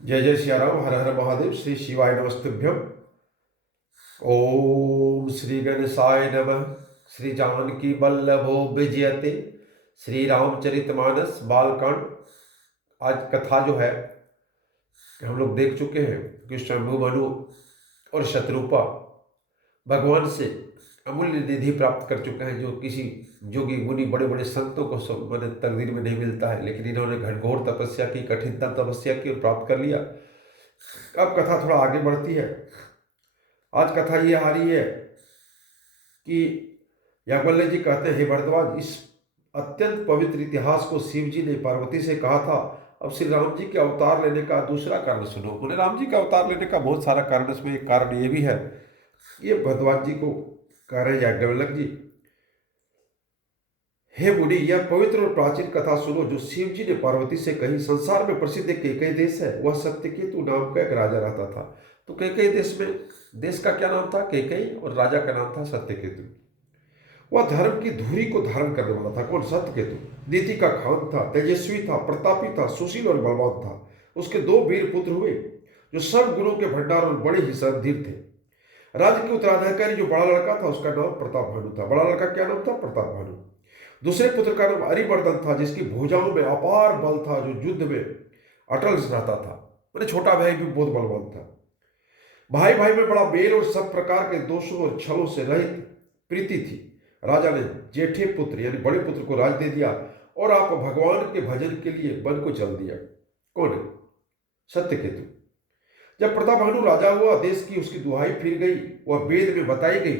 जय जय सिया राम, हर हर महादेव, श्री शिवाय नमस्तुभ्यम। ओम श्री गणेशाय नमः। श्री जानकी वल्लभो विजयते। श्री रामचरितमानस बालकांड। आज कथा जो है हम लोग देख चुके हैं कि शंभु मनु और शत्रुपा भगवान से अमूल्य निधि प्राप्त कर चुके हैं, जो किसी जोगी मुनि बड़े बड़े संतों को मैंने तकदीर में नहीं मिलता है, लेकिन इन्होंने घनघोर तपस्या की, कठिनतम तपस्या की और प्राप्त कर लिया। अब कथा थोड़ा आगे बढ़ती है। आज कथा ये आ रही है कि याज्ञवल्क्य जी कहते हैं, हे भरद्वाज, इस अत्यंत पवित्र इतिहास को शिव जी ने पार्वती से कहा था। अब श्री राम जी के अवतार लेने का दूसरा कारण सुनो। उन्हें राम जी का अवतार लेने का बहुत सारा कारण, इसमें एक कारण ये भी है। ये भरद्वाज जी को कह रहे हैं याज्ञवल्क्य जी, हे मुनि, यह पवित्र और प्राचीन कथा सुनो जो शिव जी ने पार्वती से कही। संसार में प्रसिद्ध एक कैकेयी देश है, वह सत्यकेतु नाम का एक राजा रहता था। तो कैकेयी देश में, देश का क्या नाम था? कैकेयी, और राजा का नाम था सत्यकेतु। वह धर्म की धुरी को धारण करने वाला था। कौन? सत्यकेतु। नीति का खान था, तेजस्वी था, प्रतापी था, सुशील और बलवान था। उसके दो वीर पुत्र हुए जो सब गुणों के भंडार और बड़े ही शरधीर थे। राज्य के उत्तराधिकारी जो बड़ा लड़का था उसका नाम प्रताप भानु था। बड़ा लड़का क्या नाम था? प्रताप भानु। दूसरे पुत्र का नाम अरिवर्धन था, जिसकी भुजाओं में अपार बल था, जो युद्ध में अटल रहता था। मैंने छोटा भाई भी बहुत बलवान था। भाई भाई में बड़ा मेल और सब प्रकार के दोषों और छलों से रहित प्रीति थी। राजा ने जेठे पुत्र यानी बड़े पुत्र को राज दे दिया और आप भगवान के भजन के लिए वन को चल दिया। कौन है? सत्यकेतु। जब प्रताप भानु राजा हुआ, देश की उसकी दुहाई फिर गई। वह वेद में बताई गई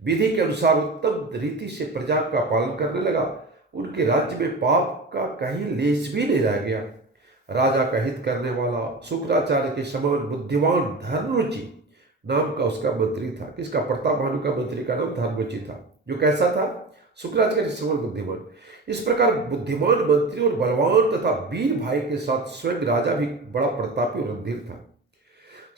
विधि के अनुसार उत्तम रीति से प्रजा का पालन करने लगा। उनके राज्य में पाप का कहीं लेश भी नहीं रह गया। राजा का हित करने वाला, शुक्राचार्य के समान बुद्धिमान धर्मरुचि नाम का उसका मंत्री था। किसका? प्रताप भानु का मंत्री का नाम धर्मरुचि था, जो कैसा था? शुक्राचार्य के समान बुद्धिमान। इस प्रकार बुद्धिमान मंत्री और बलवान तथा वीर भाई के साथ स्वयं राजा भी बड़ा प्रतापी और रणधीर था।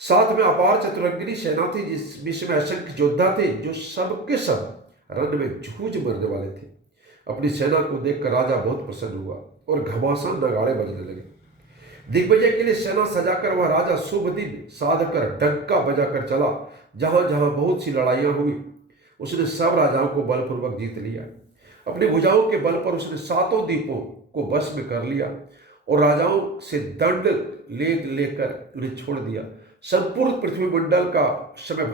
साथ में अपार चतुरंगिनी सेना थी, जिसमें असंख्य योद्धा थे, जो सबके सब रण में जूझ मरने वाले थे। अपनी सेना को देखकर राजा बहुत प्रसन्न हुआ और घमासान नगाड़े बजने लगे। दिग्विजय के लिए सेना सजाकर वह राजा शुभ दिन साध कर डंका बजाकर चला। जहां जहां बहुत सी लड़ाइयां हुई, उसने सब राजाओं को बलपूर्वक जीत लिया। अपनी भुजाओं के बल पर उसने सातों द्वीपों को वश में कर लिया और राजाओं से दंड लेकर उन्हें छोड़ दिया। संपूर्ण पृथ्वी मंडल का समय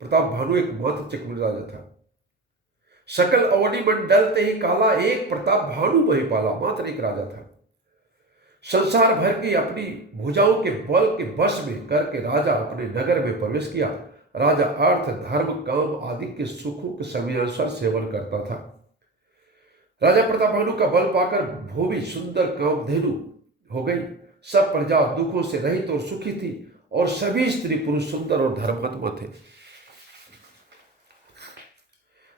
प्रताप भानु एकमात्र चक्रवर्ती राजा था। सकल अवनी मंडल ते ही काला, एक प्रताप भानु वही पाला। मात्र एक राजा था। संसार भर की अपनी भुजाओं के बल के वश में करके राजा अपने नगर में प्रवेश किया। राजा अर्थ, धर्म, काम आदि के सुखों के समयानुसार सेवन करता था। राजा प्रताप भानु का बल पाकर भूमि सुंदर कामधेनु हो गई। सब प्रजा दुखों से रहित और सुखी थी और सभी स्त्री पुरुष सुंदर और धर्मात्मा थे।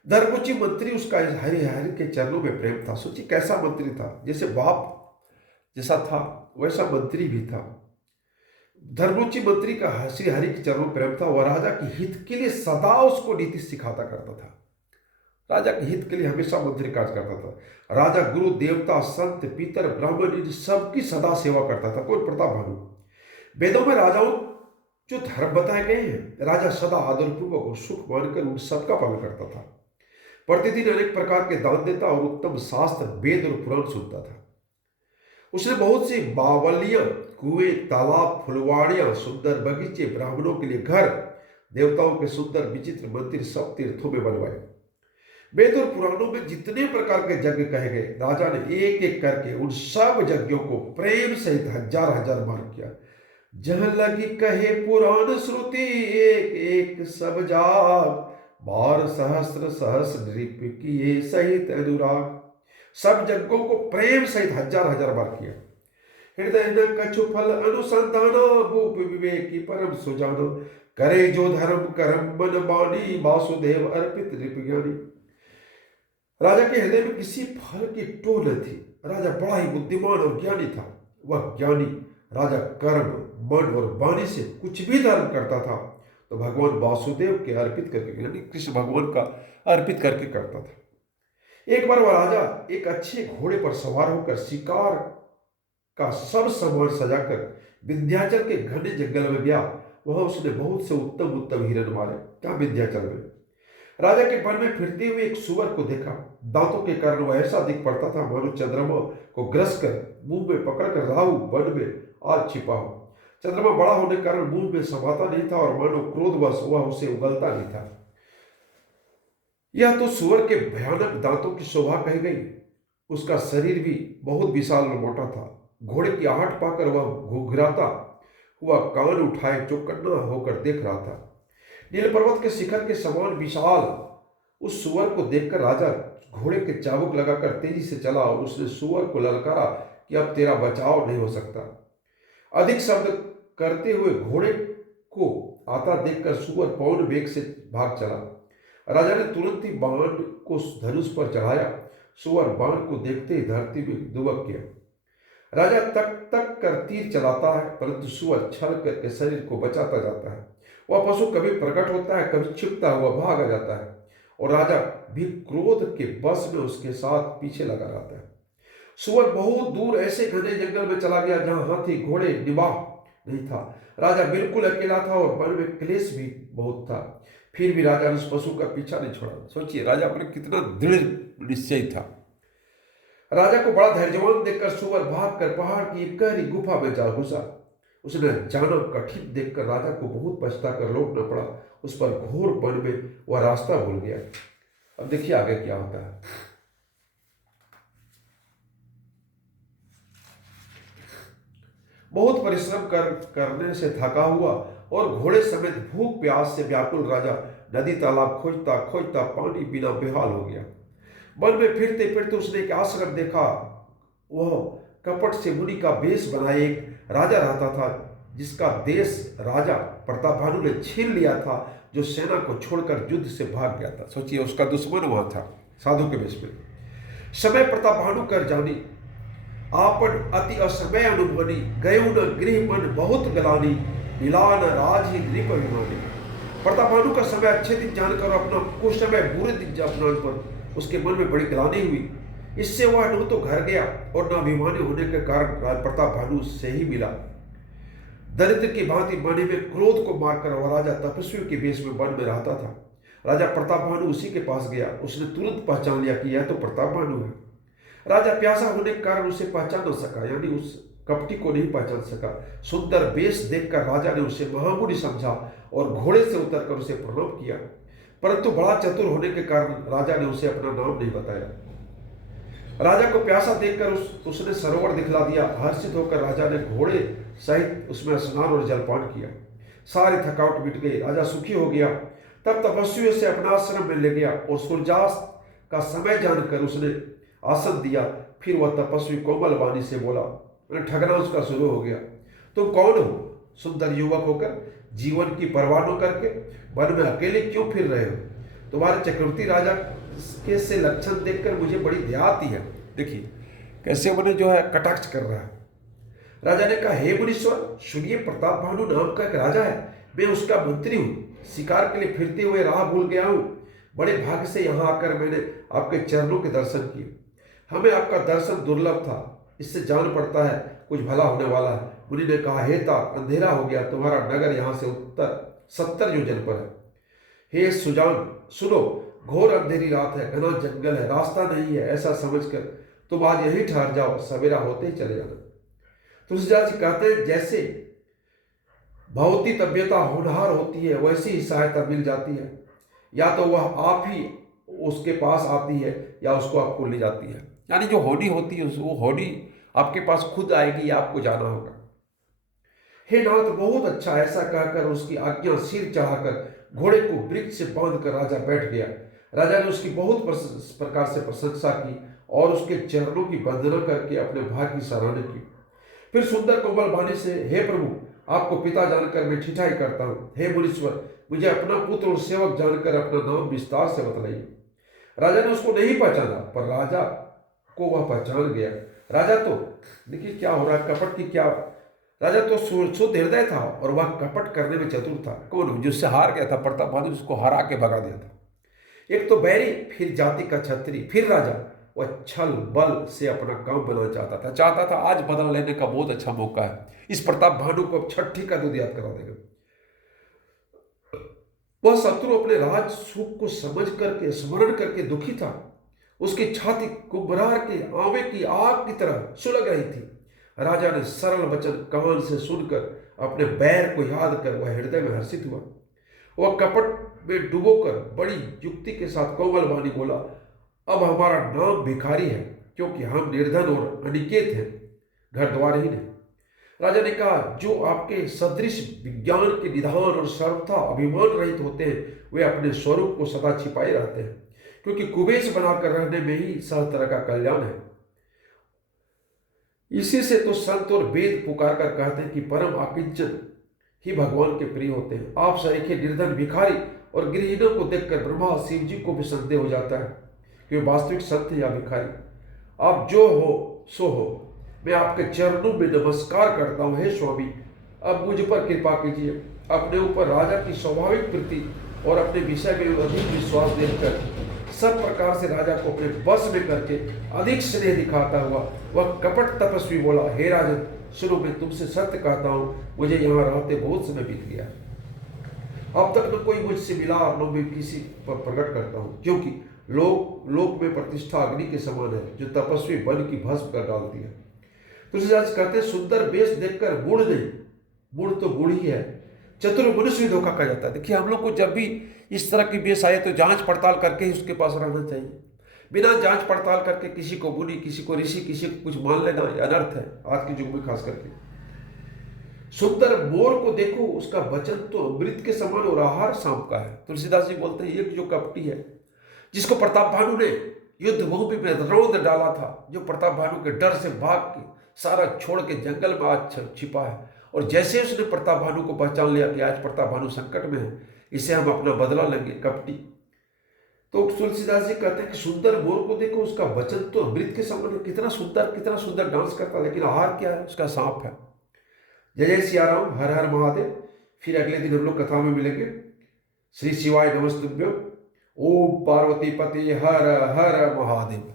धर्मरुचि मंत्री उसका हरि हरि के चरणों में प्रेम था। सोचिए कैसा मंत्री था, जैसे बाप जैसा था वैसा मंत्री भी था। धर्मरुचि मंत्री का श्री हरि के चरणों में प्रेम था। वह राजा के हित के लिए सदा उसको नीति सिखाता करता था। राजा के हित के लिए हमेशा मंत्री कार्य करता था। राजा गुरु, देवता, संत, पितर, ब्राह्मण, इन सबकी सदा सेवा करता था। कौन? प्रताप भानु। वेदों में राजाओं जो धर्म बताए गए हैं, राजा सदा आदरपूर्वक और सुख मानकर उन सबका पालन करता था। प्रतिदिन अनेक प्रकार के दान देता और उत्तम शास्त्र, वेद और पुराण सुनता था। उसने बहुत सी बावलियां, कुएं, तालाब, फुलवाड़ियां, सुंदर बगीचे, ब्राह्मणों के लिए घर, देवताओं के सुंदर विचित्र मंदिर सब तीर्थों में बनवाए। वेद और पुराणों में जितने प्रकार के यज्ञ कहे गए, राजा ने एक एक करके उन सब यज्ञों को प्रेम सहित हजार हजार बार किया। जहां लगी कहे पुराण श्रुति, एक एक सब जाग, बार सहस्त्र सहस्र नृप किए सहित अनुराग। सब यज्ञों को प्रेम सहित हजार हजार बार किया। हृदय न कछु फल अनुसंधाना, भूप विवेकी परम सुजाना, करे जो धर्म करम मन बानी, वासुदेव अर्पित नृप ज्ञानी। राजा के हृदय में किसी फल की टोह न थी। राजा बड़ा ही बुद्धिमान और ज्ञानी था। वह ज्ञानी राजा कर्म, मन और वाणी से कुछ भी धर्म करता था तो भगवान वासुदेव के अर्पित करके, यानी कृष्ण भगवान का अर्पित करके करता था। एक बार वह राजा एक अच्छे घोड़े पर सवार होकर शिकार का सब सामान सजाकर विंध्याचल के घने जंगल में गया। वहां उसने बहुत से उत्तम उत्तम हिरण मारे। क्या विंध्याचल में राजा के वन में फिरते हुए एक सुअर को देखा। दांतों के कारण वह ऐसा दिख पड़ता था मानो चंद्रमा को ग्रस कर मुंह में पकड़कर राहु वन में आज छिपा हो। चंद्रमा बड़ा होने के कारण मुंह में समाता नहीं था और मानो क्रोधवश वह उसे उगलता नहीं था। यह तो सुअर के भयानक दांतों की शोभा कही गई। उसका शरीर भी बहुत विशाल और मोटा था। घोड़े की आहट पाकर वह घुघराता हुआ कान उठाए चौकन्ना होकर देख रहा था। नील पर्वत के शिखर के समान विशाल उस सुअर को देखकर राजा घोड़े के चाबुक लगाकर तेजी से चला और उसने सुअर को ललकारा कि अब तेरा बचाव नहीं हो सकता। अधिक शब्द करते हुए घोड़े को आता देखकर सुअर पवन वेग से भाग चला। राजा ने तुरंत ही बाण को धनुष पर चढ़ाया। सुअर बाण को देखते ही धरती में दुबक गया। राजा तक तक कर तीर चलाता है, परंतु सुअर छल करके शरीर को बचाता जाता है। वह पशु कभी प्रकट होता है, कभी छिपता हुआ भागा जाता है और राजा भी क्रोध के बस में उसके साथ पीछे लगा रहता है। सुअर बहुत दूर ऐसे घने जंगल में चला गया जहां हाथी घोड़े निवाह नहीं था। राजा बिल्कुल अकेला था और वन में क्लेश भी बहुत था। फिर भी राजा ने उस पशु का पीछा नहीं छोड़ा। सोचिए राजा पर कितना दृढ़ निश्चय था। राजा को बड़ा धैर्यवान देखकर सुअर भागकर पहाड़ की एक गहरी गुफा में जा घुसा। उसने जाना कठिन देखकर राजा को बहुत पछता कर लौटना पड़ा। उस पर घोर वन में वह रास्ता भूल गया। अब देखिए आगे क्या होता है। बहुत परिश्रम करने से थका हुआ और घोड़े समेत भूख प्यास से व्याकुल राजा नदी तालाब खोजता खोजता पानी बिना बेहाल हो गया। वन में फिरते फिरते उसने एक आश्रम देखा। वह कपट से मुनि का वेश बनाए एक राजा रहता था, जिसका देश राजा प्रतापभानु ने छीन लिया था, जो सेना को छोड़कर युद्ध से भाग गया था। सोचिए उसका दुश्मन वहां था साधु के वेश में। समय प्रतापभानु कर जानी आपन अति असमय अनुभवनी, गयु न गृह मन बहुत गलानी, मिलान राज ही नृप अभिमानी। प्रतापभानु का समय अच्छे दिन जानकर अपना कुछ समय बुरे दिन अपनाने पर उसके मन में बड़ी ग्लानि हुई। इससे वह न तो घर गया और न अभिमानी होने के कारण प्रतापभानु से ही मिला। दरिद्र की भांति मणि में क्रोध को मारकर वह राजा तपस्वी के वेश में वन में रहता था। राजा प्रतापभानु उसी के पास गया। उसने तुरंत पहचान लिया कि यह तो प्रतापभानु है। राजा प्यासा होने के कारण उसे पहचान न सका, यानी उस कपटी को नहीं पहचान सका। सुंदर वेश देखकर राजा ने उसे महामुनि समझा और घोड़े से उतरकर उसे प्रणाम किया, परंतु बड़ा चतुर होने के कारण राजा ने उसे अपना नाम नहीं बताया। राजा को प्यासा देखकर उसने सरोवर दिखला दिया। हर्षित होकर राजा ने घोड़े सहित उसमें स्नान और जलपान किया। सारी थकावट मिट गई। राजा सुखी हो गया। तब तपस्वियों से अपना आश्रम में ले गया और सूर्यास्त का समय जानकर उसने आसन दिया। फिर वह तपस्वी कोमल वाणी से बोला, मैंने ठगना उसका शुरू हो गया। तुम कौन हो? सुंदर युवक होकर जीवन की परवाह न करके वन में अकेले क्यों फिर रहे हो? तुम्हारे चक्रवर्ती राजा के से लक्षण देखकर मुझे बड़ी दया आती है। देखिए कैसे उन्हें जो है कटाक्ष कर रहा है। राजा ने कहा, हे मुनीश्वर, सुनिए, प्रतापभानु नाम का एक राजा है। मैं उसका मंत्री हूँ। शिकार के लिए फिरते हुए राह भूल गया हूँ। बड़े भाग्य से यहाँ आकर मैंने आपके चरणों के दर्शन किए। हमें आपका दर्शन दुर्लभ था। इससे जान पड़ता है कुछ भला होने वाला है। मुनि ने कहा, हे तात, अंधेरा हो गया। तुम्हारा नगर यहाँ से उत्तर 70 योजन पर है। हे सुजान, सुनो, घोर अंधेरी रात है, घना जंगल है, रास्ता नहीं है। ऐसा समझकर तुम आज यहीं ठहर जाओ, सवेरा होते ही चले जाना। तुलसीदास जी कहते हैं, जैसे भौतिक तबियता होनहार होती है, वैसी ही सहायता मिल जाती है। या तो वह आप ही उसके पास आती है या उसको आपको ले जाती है। यानी जो होनी होती है वो होनी आपके पास खुद आएगी या आपको जाना होगा। हे नाथ, बहुत अच्छा। ऐसा कहकर उसकी आज्ञा सिर चढ़ाकर घोड़े को वृक्ष से बांधकर राजा बैठ गया। राजा ने उसकी बहुत प्रकार से प्रशंसा की और उसके चरणों की वंदना करके अपने भाग्य की सराहना की। फिर सुंदर कोमल वाणी से, हे प्रभु, आपको पिता जानकर मैं ठिठाई करता हूँ। हे मुनीश्वर, मुझे अपना पुत्र और सेवक जानकर अपना नाम विस्तार से बतलाइए। राजा ने उसको नहीं पहचाना, पर राजा को वह पहचान गया। राजा तो देखिए क्या हो रहा है, कपट की क्या। राजा तो शुद्ध हृदय था और वह कपट करने में चतुर था। कौन? जिससे हार गया था प्रतापभानु, उसको हरा के भगा दिया था। एक तो बैरी, फिर जाति का छत्री, फिर राजा। वह छल बल से अपना काम बनाना चाहता था आज बदला लेने का बहुत अच्छा मौका है, इस प्रताप भानु को अब छठी का दूध याद करा देगा। वह शत्रु अपने राज सुख को समझ करके स्मरण करके दुखी था। उसकी छाती कुबरार के आवे की आग की तरह सुलग रही थी। राजा ने सरल वचन कान से सुनकर अपने बैर को याद कर वह हृदय में हर्षित हुआ। वह कपट में डुबोकर बड़ी युक्ति के साथ कोमल वाणी बोला, अब हमारा नाम भिखारी है, क्योंकि हम निर्धन और अनिकेत हैं, घर द्वार ही नहीं। राजा ने कहा, जो आपके सदृश विज्ञान के निधान और सर्वथा अभिमान रहित होते हैं, वे अपने स्वरूप को सदा छिपाए रहते हैं, क्योंकि कुबेश बनाकर रहने में ही सब तरह का कल्याण है। इसी से तो संत और वेद पुकार कर कहते हैं कि परम आकिंचन ही भगवान के प्रिय होते हैं। आप सरीखे निर्धन भिखारी और गृहिणियों को देखकर ब्रह्मा शिव जी को भी संदेह हो जाता है कि वे वास्तविक संत या भिखारी। आप जो हो सो हो, मैं आपके चरणों में नमस्कार करता हूँ। हे स्वामी, अब मुझ पर कृपा कीजिए। अपने ऊपर राजा की स्वाभाविक प्रीति और अपने विषय में अधिक विश्वास देखकर सब प्रकार से राजा को अपने बस में करके अधिक स्नेह दिखाता हुआ वह कपट तपस्वी बोला, हे राजन सुनो, मैं तुमसे सत्य कहता हूँ, मुझे यहाँ रहते बहुत समय बीत गया। अब तक न कोई मुझसे मिला और न मैं किसी पर प्रकट करता हूँ, क्योंकि लोक में प्रतिष्ठा अग्नि के समान है, जो तपस्वी बन की भस्म कर डालती है। तुलसीदास कहते हैं, सुंदर वेश देखकर गुण नहीं, गुण तो गुण ही है, चतुर मनुष्य धोखा कहा जाता है। देखिए, हम लोग को जब भी इस तरह की वेश आए तो जांच पड़ताल करके ही उसके पास रहना चाहिए। बिना जांच पड़ताल करके किसी को मुनि, किसी को ऋषि, किसी को कुछ मान लेना यह अनर्थ है, आज के युग में खास करके। सुंदर मोर को देखो, उसका वचन तो अमृत के समान और आहार सांप का है। तुलसीदास जी बोलते हैं, एक जो कपटी है, जिसको प्रताप भानु ने युद्ध भूमि में रौंद डाला था, जो प्रताप भानु के डर से भाग के सारा छोड़ के जंगल में आज छिपा है, और जैसे उसने प्रताप भानु को पहचान लिया कि आज प्रताप भानु संकट में है, इसे हम अपना बदला लेंगे, कपटी। तो तुलसीदास जी कहते हैं कि सुंदर मोर को देखो, उसका वचन तो अमृत के समान है। कितना सुंदर डांस करता है, लेकिन आहार क्या है? उसका सांप है। जय जय सिया राम, हर हर महादेव। फिर अगले दिन हम लोग कथा में मिलेंगे। श्री शिवाय नमस्तुभ्यं। ओम पार्वती पति हर हर महादेव।